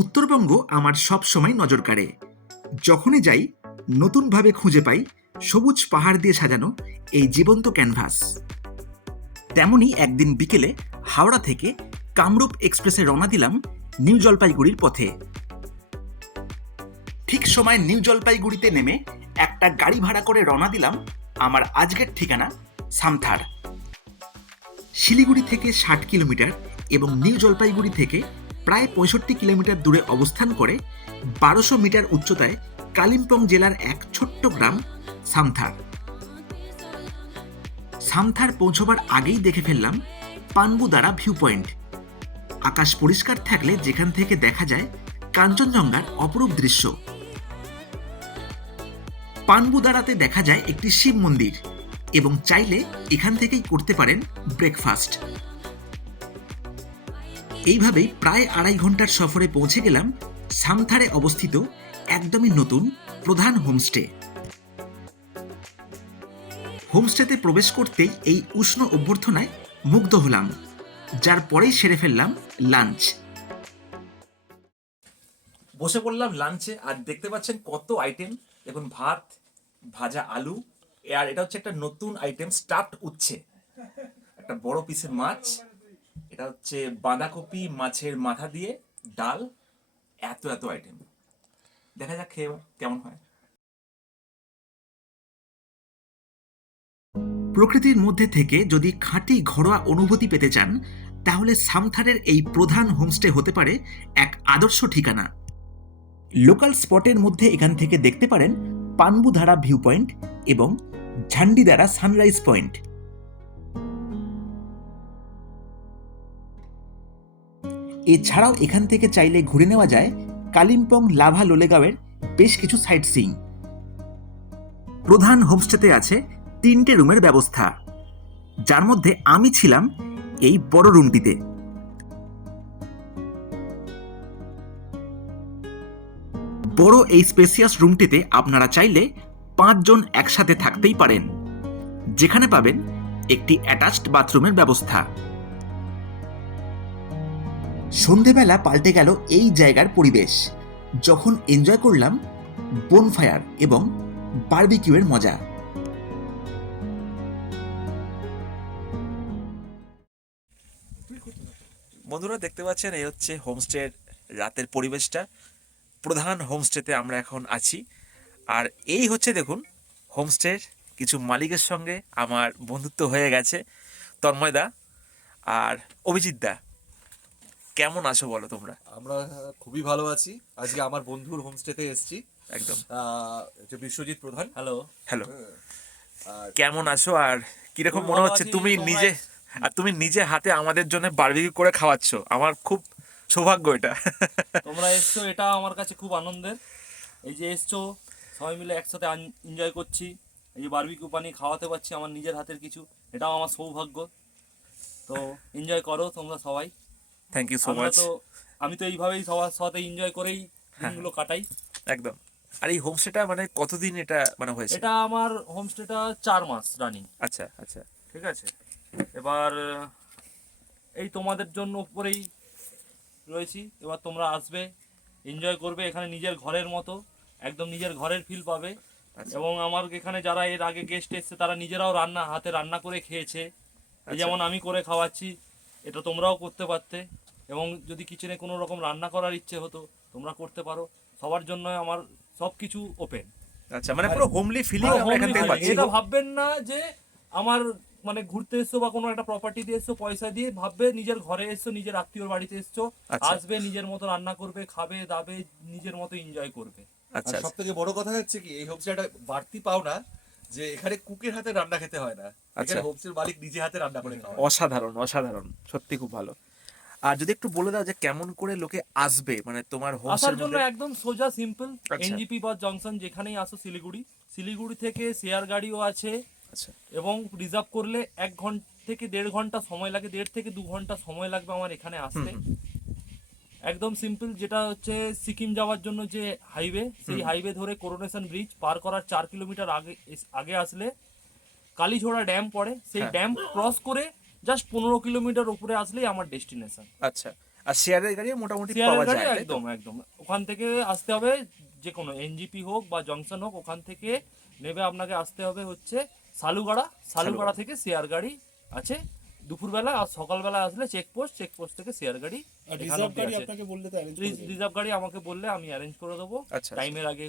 উত্তরবঙ্গ আমার সব সময় নজর কাড়ে। যখনই যাই নতুনভাবে খুঁজে পাই সবুজ পাহাড় দিয়ে সাজানো এই জীবন্ত ক্যানভাস। তেমনই একদিন বিকেলে হাওড়া থেকে কামরূপ এক্সপ্রেসে রওনা দিলাম নিউ জলপাইগুড়ির পথে। ঠিক সময় নিউ জলপাইগুড়িতে নেমে একটা গাড়ি ভাড়া করে রওনা দিলাম আমার আজকের ঠিকানা সামথার। শিলিগুড়ি থেকে ৬০ কিলোমিটার এবং নিউ জলপাইগুড়ি থেকে প্রায় ৬৫ কিলোমিটার দূরে অবস্থান করে ১২০০ মিটার উচ্চতায় কালিম্পং জেলার এক ছোট্ট গ্রাম সামথার। সামথার পৌঁছবার আগেই দেখে ফেললাম পানবুদারা ভিউ পয়েন্ট। আকাশ পরিষ্কার থাকলে যেখান থেকে দেখা যায় কাঞ্চনজঙ্ঘার অপরূপ দৃশ্য। পানবুদারাতে দেখা যায় একটি শিব মন্দির এবং চাইলে এখান থেকেই করতে পারেন ব্রেকফাস্ট। এইভাবেই প্রায় ২.৫ ঘন্টার সফরে পৌঁছে গেলাম সামথারে অবস্থিত একদমই নতুন প্রধান হোমস্টে। হোমস্টেতে প্রবেশ করতেই এই উষ্ণ অভ্যর্থনায় মুগ্ধ হলাম, যার পরেই সেরে ফেললাম লাঞ্চ। বসে পড়লাম লাঞ্চে, আর দেখতে পাচ্ছেন কত আইটেম। দেখুন, ভাত, ভাজা আলু, আর এটা হচ্ছে একটা নতুন আইটেম স্টাফড উচ্ছে, একটা বড় পিসের মাছ, এটা হচ্ছে বাঁধাকপি মাছের মাথা দিয়ে ডাল, এত এত আইটেম। দেখা যাক খেয়ে কেমন হয়। প্রকৃতির মধ্যে থেকে যদি খাঁটি ঘরোয়া অনুভূতি পেতে চান তাহলে সামথারের এই প্রধান হোমস্টে হতে পারে এক আদর্শ ঠিকানা। লোকাল স্পটের মধ্যে এখান থেকে দেখতে পারেন পানবুধারা ভিউ পয়েন্ট এবং ঝান্ডিদারা সানরাইজ পয়েন্ট। এছাড়াও এখান থেকে চাইলে ঘুরে নেওয়া যায় কালিম্পং লাভা লোলেগাঁওয়ের বেশ কিছু সাইট সিইং। প্রধান হোমস্টেতে আছে ৩টে রুমের ব্যবস্থা, যার মধ্যে আমি ছিলাম এই বড় রুমটিতে। বড় এই স্পেসিয়াস রুমটিতে আপনারা চাইলে ৫ জন একসাথে থাকতেই পারেন, যেখানে পাবেন একটি অ্যাটাচড বাথরুমের ব্যবস্থা। সন্ধেবেলা পাল্টে গেল এই জায়গার পরিবেশ যখন এনজয় করলাম বোনফায়ার এবং বারবিকিউয়ের মজা। বন্ধুরা, দেখতে পাচ্ছেন এই হচ্ছে হোমস্টের রাতের পরিবেশটা। প্রধান হোমস্টেতে আমরা এখন আছি, আর এই হচ্ছে দেখুন হোমস্টের কিছু মালিকের সঙ্গে আমার বন্ধুত্ব হয়ে গেছে। তন্ময়দা আর অভিজিৎদা, কেমন আছো বলো তোমরা? আমরা খুবই ভালো আছি। আজকে আমার বন্ধুর হোমস্টেতে এসেছি। একদম। যে বিশ্বজিৎ প্রধান। হ্যালো। হ্যালো, আর কেমন আছো আর কিরকম খুব মনে ভালো হচ্ছে? আছি, তুমি তোমরা- নিজে তুমি নিজে হাতে আমাদের জন্য বারবিকিউ করে খাওয়াচ্ছ, আমার খুব সৌভাগ্য এটা। তোমরা এসছো, এটা আমার কাছে খুব আনন্দের। এই যে এসছো, সবাই মিলে একসাথে এনজয় করছি, এই যে বারবিকিউ পানি খাওয়াতে পারছি আমার নিজের হাতের কিছু, এটাও আমার সৌভাগ্য। তো এনজয় করো তোমরা সবাই। থ্যাংক ইউ সো আমরা মাচ। তো আমি তো এইভাবেই সবার সাথে এনজয় করেই দিনগুলো কাটাই। একদম। আর এই হোমস্টেটা মানে কতদিন এটা মানে হয়েছে? এটা আমার হোমস্টেটা 4 মাস রানিং। আচ্ছা আচ্ছা। ঠিক আছে, এবার এই তোমাদের জন্য উপরেই রয়েছি। এবার তোমরা আসবে, এনজয় করবে, এখানে নিজের ঘরের মতো, একদম নিজের ঘরের ফিল পাবে। আচ্ছা। এবং আমার এখানে যারা এর আগে গেস্ট এসছে তারা নিজেরাও হাতে রান্না করে খেয়েছে। এই যেমন আমি করে খাওয়াচ্ছি, এটা তোমরাও করতে পারতে। এবং যদি কিচেনে কোনো রকম রান্না করার ইচ্ছে হতো তোমরা করতে পারো। সবার জন্য আমার সব কিছু ওপেন। আচ্ছা, মানে পুরো হোমলি ফিলিং আমরা এখান থেকে পাচ্ছি। এটা ভাববেন না যে আমার মানে ঘুরতে এসছো বা কোনো একটা প্রপার্টি দিয়ে এসছো পয়সা দিয়ে, ভাববে নিজের ঘরে এসছো, নিজের আত্মীয়র বাড়িতে এসছো। আচ্ছা। আসবে, নিজের মতো রান্না করবে, খাবে দাবে, নিজের মতো এনজয় করবে। আচ্ছা সব থেকে বড় কথা হচ্ছে কি, এই হোমস্টেটা বাড়তি পাও না যে এখানে কুকের হাতে রান্না খেতে হয় না। আচ্ছা। এখানে হোমস্টের মালিক নিজে হাতে রান্না করে খাওয়ায়। অসাধারণ অসাধারণ, সত্যি খুব ভালো। আর যদি একটু বলে দাও যে কেমন করে লোকে আসবে মানে তোমার আসার হোমস্টের জন্য মধ্যে? একদম সোজা সিম্পল, আচ্ছা। এনজিপি বাস জংশন যেখানেই আসো, শিলিগুড়ি থেকে শেয়ার গাড়িও আছে। আচ্ছা এবং রিজার্ভ করলে 1 ঘন্টা থেকে 1.5 ঘন্টা সময় লাগে, 1.5 থেকে 2 ঘন্টা সময় লাগবে আমার এখানে আসতে। একদম সিম্পল, যেটা হচ্ছে সিকিম যাওয়ার জন্য যে হাইওয়ে, সেই হাইওয়ে ধরে করোনেশন ব্রিজ পার করার 4 কিলোমিটার আগে আসলে কালীঝোড়া ড্যাম পড়ে, সেই হ্যাঁ। ড্যাম ক্রস করে জাস্ট 15 কিলোমিটার উপরে আসলেই আমার ডেস্টিনেশন। আচ্ছা। আর শেয়ারের গাড়িও মোটামুটি শেয়ারের পাওয়া গাড়ি যায়, তাই তো? একদম একদম ওখান থেকে আসতে হবে, যে কোনো এনজিপি হোক বা জংশন হোক, ওখান থেকে নেবে আপনাকে আসতে হবে হচ্ছে সালুগাড়া থেকে শেয়ার গাড়ি আছে দুপুরবেলা, আর সকালবেলা আসলে চেকপোস্ট থেকে শেয়ার গাড়ি আর এখান রিজার্ভ অবধি গাড়ি আছে। আপনাকে বললে তো অ্যারেঞ্জ করে দেবেন? রিজার্ভ গাড়ি আমাকে বললে আমি অ্যারেঞ্জ করে দেবো, আচ্ছা, টাইমের আগে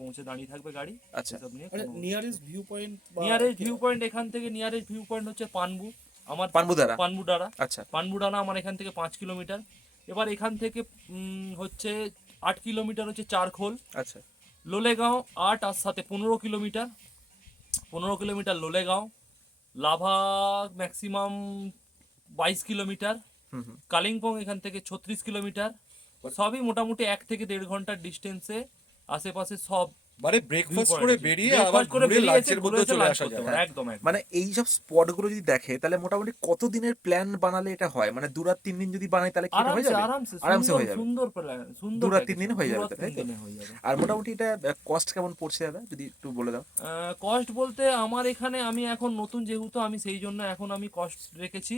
পৌঁছে দাঁড়িয়ে থাকবে গাড়ি। আচ্ছা। এসব নিয়ে আরে নিয়ারেস্ট ভিউ পয়েন্ট বা নিয়ারেস্ট ভিউ পয়েন্ট এখান থেকে নিয়ারেস্ট ভিউ পয়েন্ট হচ্ছে পানবুদারা? পানবুডারা। আচ্ছা। পানবুডানা আমার এখান থেকে 5 কিলোমিটার। এবার এখান থেকে হচ্ছে 8 কিলোমিটার হচ্ছে চারখোল। আচ্ছা। লোলেগাঁও 8 আর সাথে 15 kilometre. 15 kilometre Lolegaon. Lava maximum 22 kilometre. Kalimpong এখান থেকে 36 কিলোমিটার। সবই মোটামুটি 1 থেকে 1.5 ঘন্টার ডিস্টেন্সে আশেপাশে সব মানে ব্রেকফাস্ট viewpoint করে আছে। বেরিয়ে আবার Breakfast করে ঘুরে বেরিয়ে লাঞ্চের এসে মধ্যে ঘুরে এসে চলে lunch আসা করতে যায়। পারো। একদম একদম। মানে এই সব স্পটগুলো যদি দেখে তাহলে মোটামুটি কত দিনের প্ল্যান বানালে এটা হয়? মানে 2 রাত 3 দিন যদি বানাই তাহলে কি এটা হয়ে যাবে? আরামসে আরামসে হয়ে যাবে। সুন্দর প্ল্যান, সুন্দর 2 রাত 3 package, দিনে হয়ে 2 যাবে রাত তো, তাই 3 তো? দিনে হয়ে যাবে। আর মোটামুটি এটা কস্ট কেমন পড়ছে দাদা, যদি একটু বলে দাও? কস্ট বলতে আমার এখানে, আমি এখন নতুন যেহেতু, আমি সেই জন্য এখন আমি কস্ট রেখেছি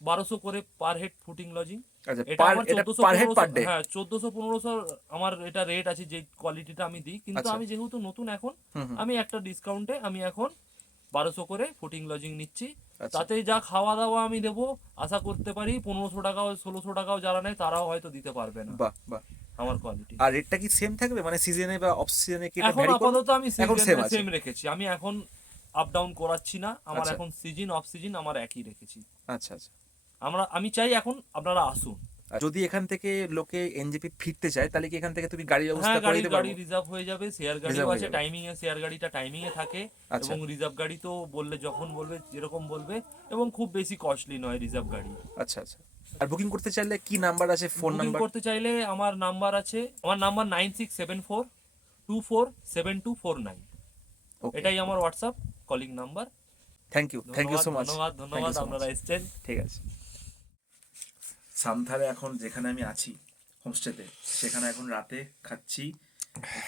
1200 করে পার হেড ফুটিং লজিং। আচ্ছা, এটা আমার এটা 1400 পার হেড পার ডে? হ্যাঁ 1400-1500 আমার এটা রেট আছে, যে কোয়ালিটিটা আমি দিই। কিন্তু আচ্ছা। আমি যেহেতু নতুন এখন, আমি একটা ডিসকাউন্টে আমি এখন 1200 করে ফুটিং লজিং নিচ্ছি। আচ্ছা। তাতে যা খাওয়া দাওয়া আমি দেবো, আশা করতে পারি 1500 টাকাও 1600 টাকাও যারা নেয় তারাও হয়তো দিতে পারবে না বাহ বাহ। আমার কোয়ালিটি। আর রেটটা কি সেম থাকবে, মানে সিজনে বা অফ সিজনে কি এটা এখন ভ্যারি করবে? আপাতত আমি এখন সেম আছে। সেম রেখেছি, আমি এখন আপ ডাউন করাচ্ছি না। আমার আচ্ছা। এখন সিজন অফ সিজন আমার একই রেখেছি। আচ্ছা আচ্ছা। আমি চাই এখন আপনারা আসুন। আর যদি এখান থেকে লোকে এনজেপি ফিরতে চায় তাহলে কি এখান থেকে তুমি গাড়ির ব্যবস্থা হ্যাঁ, করে গাড়ি দিতে গাড়ি পারবো? রিজার্ভ হয়ে যাবে, শেয়ার Reserve গাড়িও হয়ে আছে যাবে। টাইমিং এ, শেয়ার গাড়িটা টাইমিং এ থাকে। আচ্ছা। এবং রিজার্ভ গাড়ি তো বললে যখন বলবে যেরকম বলবে, এবং খুব বেশি কস্টলি নয় রিজার্ভ গাড়ি। আচ্ছা আচ্ছা। আর বুকিং করতে চাইলে কি নাম্বার আছে, ফোন বুকিং নাম্বার? করতে চাইলে আমার নাম্বার আছে, আমার নাম্বার 9674247249। ওকে, এটাই আমার WhatsApp calling number. Thank you so much. ধন্যবাদ আপনারা এসেছেন। ঠিক আছে। সামথারে এখন যেখানে আমি আছি হোমস্টেতে, সেখানে এখন রাতে খাচ্ছি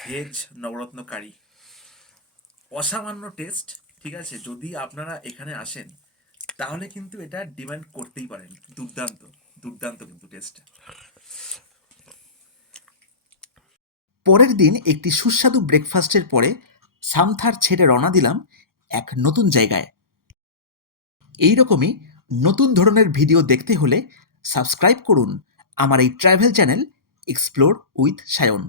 ভেজ নবরত্ন কারি। অসামান্য টেস্ট, ঠিক আছে? যদি আপনারা এখানে আসেন তাহলে কিন্তু এটা ডিমান্ড করতেই পারেন। দুর্দান্ত দুর্দান্ত কিন্তু টেস্ট। পরের দিন একটি সুস্বাদু ব্রেকফাস্টের পরে সামথার ছেড়ে রওনা দিলাম এক নতুন জায়গায়। এইরকমই নতুন ধরনের ভিডিও দেখতে হলে সাবস্ক্রাইব করুন আমার এই travel channel explore with Sayan.